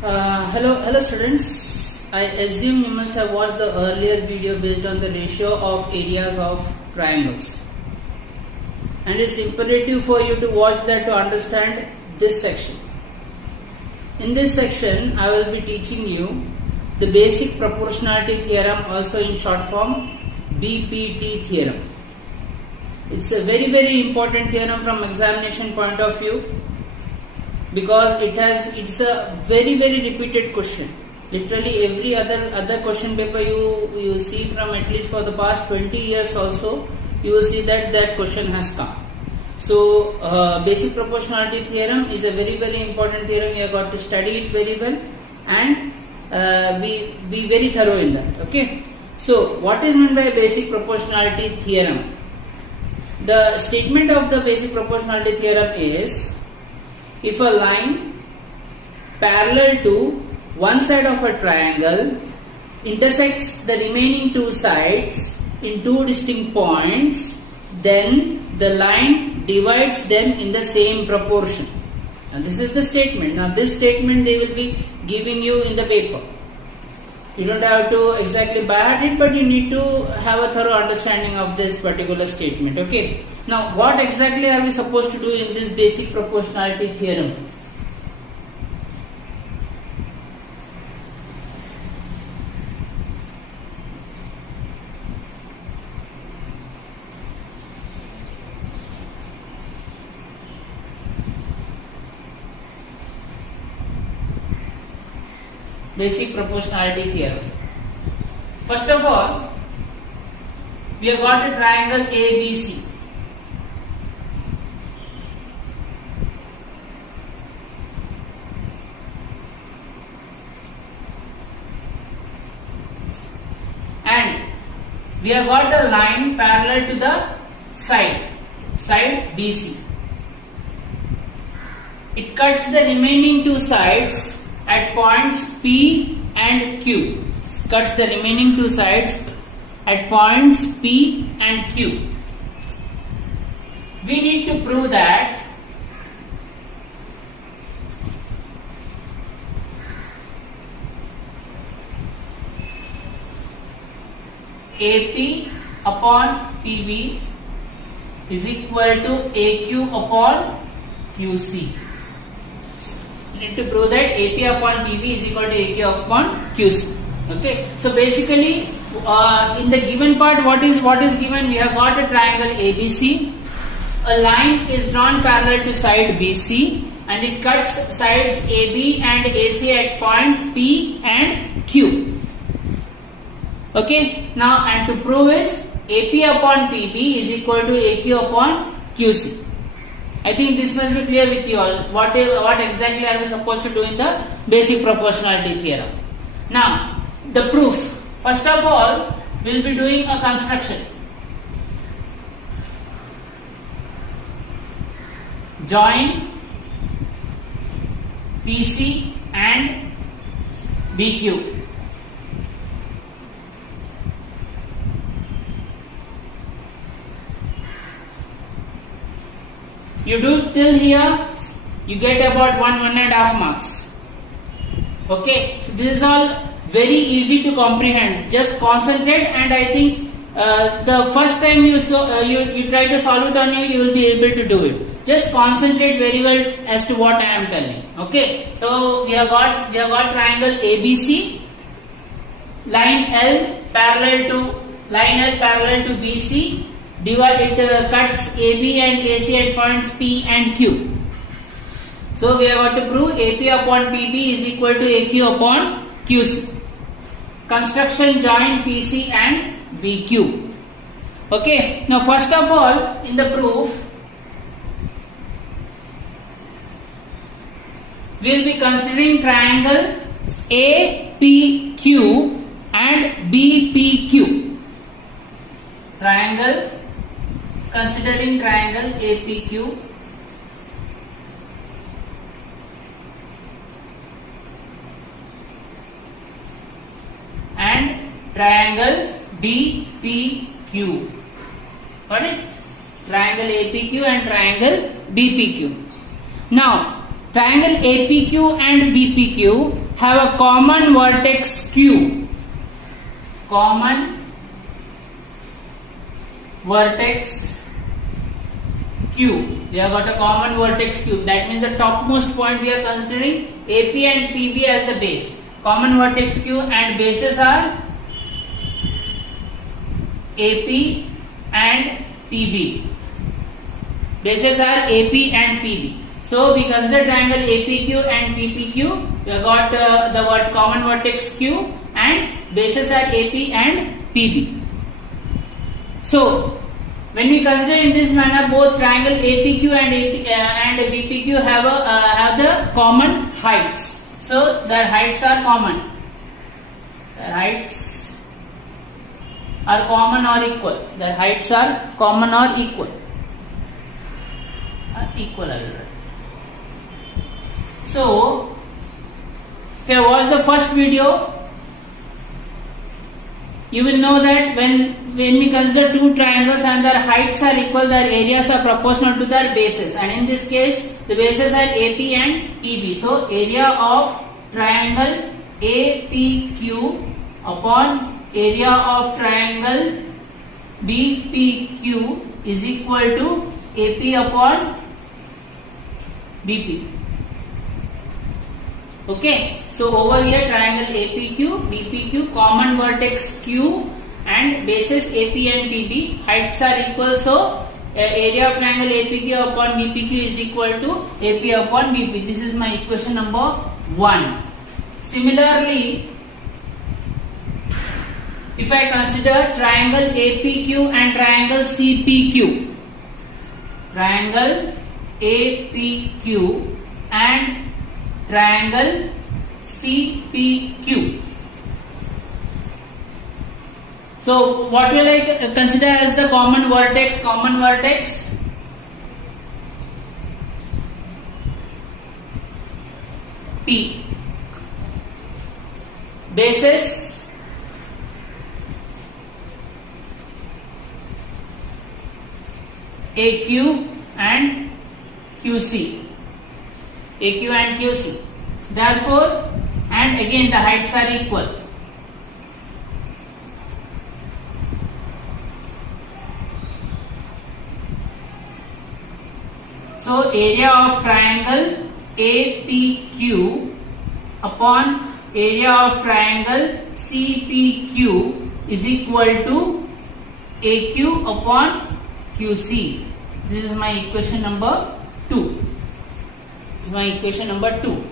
Hello students. I assume you must have watched the earlier video based on the ratio of areas of triangles. And it's imperative for you to watch that to understand this section. In this section, I will be teaching you the basic proportionality theorem, also in short form BPT theorem. It's a very important theorem from examination point of view, because it's a very repeated question. Literally every other question paper you see from at least for the past 20 years also, you will see that question has come. So basic proportionality theorem is a very important theorem. You have got to study it very well and be very thorough in that. Okay. So what is meant by basic proportionality theorem? The statement of the basic proportionality theorem is, if a line parallel to one side of a triangle intersects the remaining two sides in two distinct points, then the line divides them in the same proportion. And this is the statement. Now this statement they will be giving you in the paper. You don't have to exactly by heart it, but you need to have a thorough understanding of this particular statement. Okay. Now, what exactly are we supposed to do in this basic proportionality theorem? Basic proportionality theorem. First of all, we have got a triangle ABC. And we have got a line parallel to the side BC. It cuts the remaining two sides at points P and Q. Cuts the remaining two sides at points P and Q. We need to prove that AP upon PB is equal to AQ upon QC. We need to prove that AP upon PB is equal to AQ upon QC. Okay. So basically, in the given part, what is given? We have got a triangle ABC. A line is drawn parallel to side BC, and it cuts sides AB and AC at points P and Q. Okay. Now, and to prove is AP upon PB is equal to AQ upon QC. I think this must be clear with you all. What exactly are we supposed to do in the basic proportionality theorem? Now, the proof. First of all, we will be doing a construction. Join PC and BQ. You do till here, you get about 1.5 marks. Okay, so this is all very easy to comprehend. Just concentrate, and I think the first time you try to solve it on you will be able to do it. Just concentrate very well as to what I am telling. Okay, so we have got triangle ABC, line L parallel to BC. Cuts AB and AC at points P and Q. So we have got to prove AP upon PB is equal to AQ upon QC. Construction join PC and BQ. Okay. Now first of all, in the proof, we will be considering triangle APQ and BPQ. Considering triangle APQ and triangle BPQ. Got it? Triangle APQ and triangle BPQ. Now, triangle APQ and BPQ have a common vertex Q. Common vertex Q. They have got a common vertex Q. That means the topmost point we are considering AP and PB as the base. Common vertex Q and bases are AP and PB. Bases are AP and PB. So we consider triangle APQ and PPQ. We have got the word common vertex Q and bases are AP and PB. So when we consider in this manner, both triangle APQ and BPQ have the common heights. So their heights are common. Their heights are common or equal. Their heights are common or equal. Equal, I will write. So if you watch the first video, you will know that when we consider two triangles and their heights are equal, their areas are proportional to their bases, and in this case the bases are AP and PB. So area of triangle APQ upon area of triangle BPQ is equal to AP upon BP. Okay, so over here triangle APQ, BPQ, common vertex Q and bases AP and PB, heights are equal, so area of triangle APQ upon BPQ is equal to AP upon BP. This is my equation number 1. Similarly, if I consider triangle APQ and triangle CPQ, triangle APQ and triangle CPQ. So what will I consider as the common vertex? Common vertex P. Bases AQ and QC. AQ and QC. Therefore, and again the heights are equal. So area of triangle APQ upon area of triangle CPQ is equal to AQ upon QC. This is my equation number 2. This is my equation number 2.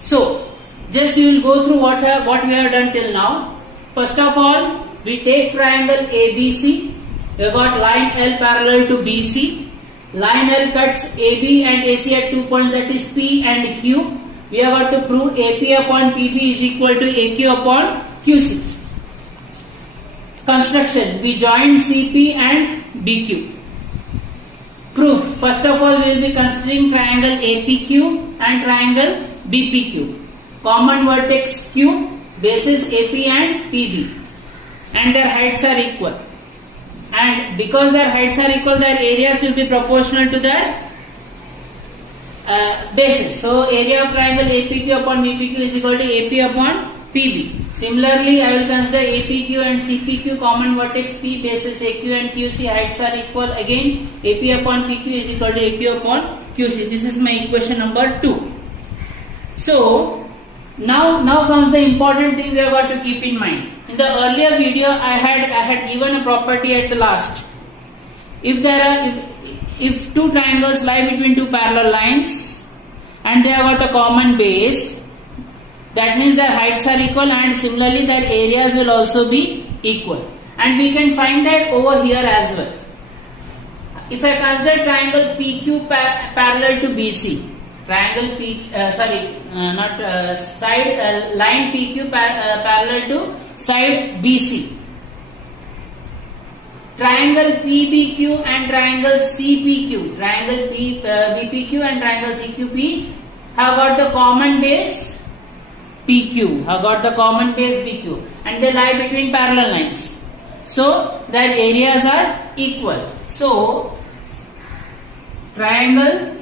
So just we will go through what we have done till now. First of all, we take triangle ABC. We have got line L parallel to BC. Line L cuts AB and AC at 2 points, that is P and Q. We have got to prove AP upon PB is equal to AQ upon QC. Construction, we join CP and BQ. Proof, first of all we will be considering triangle APQ and triangle BPQ. Common vertex Q, bases AP and PB, and their heights are equal. And because their heights are equal, their areas will be proportional to their bases. So area of triangle APQ upon BPQ is equal to AP upon PB. Similarly, I will consider APQ and CPQ, common vertex P, bases AQ and QC, heights are equal. Again, AP upon PQ is equal to AQ upon QC. This is my equation number 2. So now comes the important thing we have got to keep in mind. In the earlier video, I had given a property at the last. If two triangles lie between two parallel lines and they have got a common base, that means their heights are equal, and similarly their areas will also be equal. And we can find that over here as well. If I consider triangle PQ parallel to BC, triangle line PQ parallel to side BC. Triangle PBQ and triangle CPQ, triangle BPQ and triangle CQP have got the common base PQ, have got the common base BQ, and they lie between parallel lines. So their areas are equal. So triangle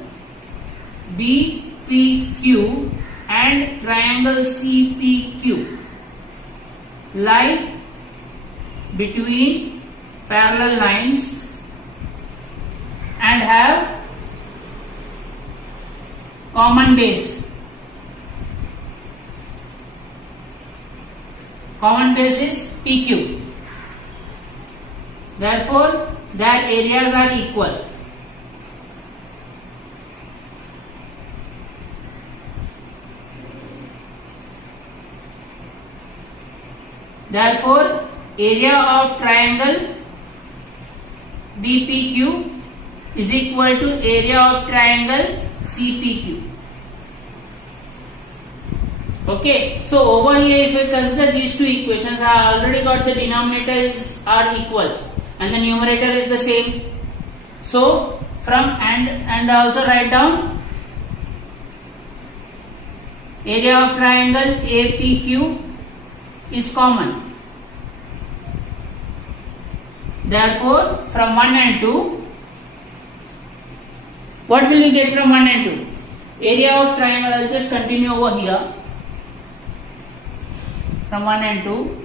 BPQ and triangle CPQ lie between parallel lines and have common base. Common base is PQ. Therefore, their areas are equal. Therefore, area of triangle BPQ is equal to area of triangle CPQ. Okay, so over here if we consider these two equations, I already got the denominators are equal and the numerator is the same. So from and also write down area of triangle APQ is common. Therefore, from 1 and 2, what will we get from 1 and 2? Area of triangle, I will just continue over here. From 1 and 2,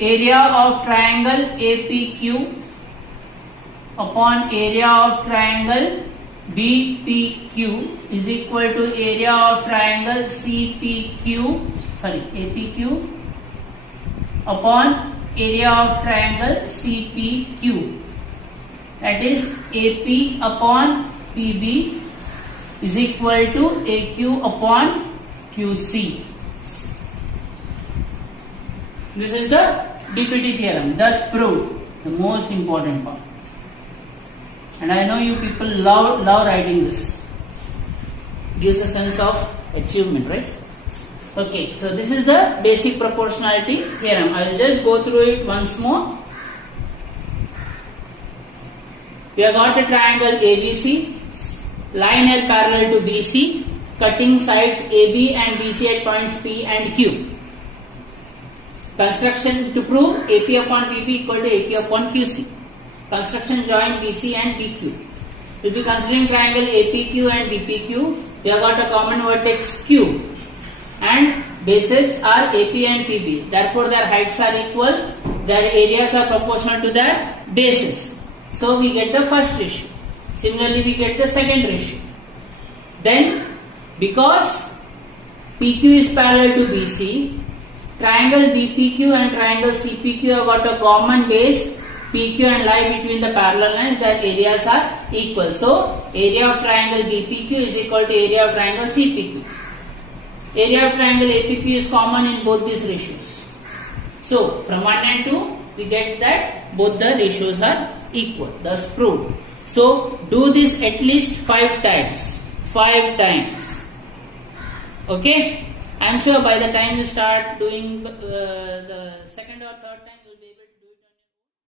area of triangle APQ upon area of triangle BPQ is equal to area of triangle APQ upon area of triangle CPQ, that is AP upon PB is equal to AQ upon QC. This is the DPT theorem, thus proved, the most important part. And I know you people love writing this. Gives a sense of achievement, right? Okay, so this is the basic proportionality theorem. I will just go through it once more. We have got a triangle ABC. Line L parallel to BC, cutting sides AB and BC at points P and Q. Construction to prove AP upon PB equal to AQ upon QC. Construction join BC and BQ. We will be considering triangle APQ and BPQ. We have got a common vertex Q and bases are AP and PB. Therefore, their heights are equal. Their areas are proportional to their bases. So we get the first ratio. Similarly, we get the second ratio. Then, because PQ is parallel to BC, triangle BPQ and triangle CPQ have got a common base PQ and lie between the parallel lines. Their areas are equal. So, area of triangle BPQ is equal to area of triangle CPQ. Area of triangle APQ is common in both these ratios. So, from 1 and 2, we get that both the ratios are equal. Thus proved. So, do this at least 5 times. 5 times. Okay? I am sure by the time you start doing the second or third time,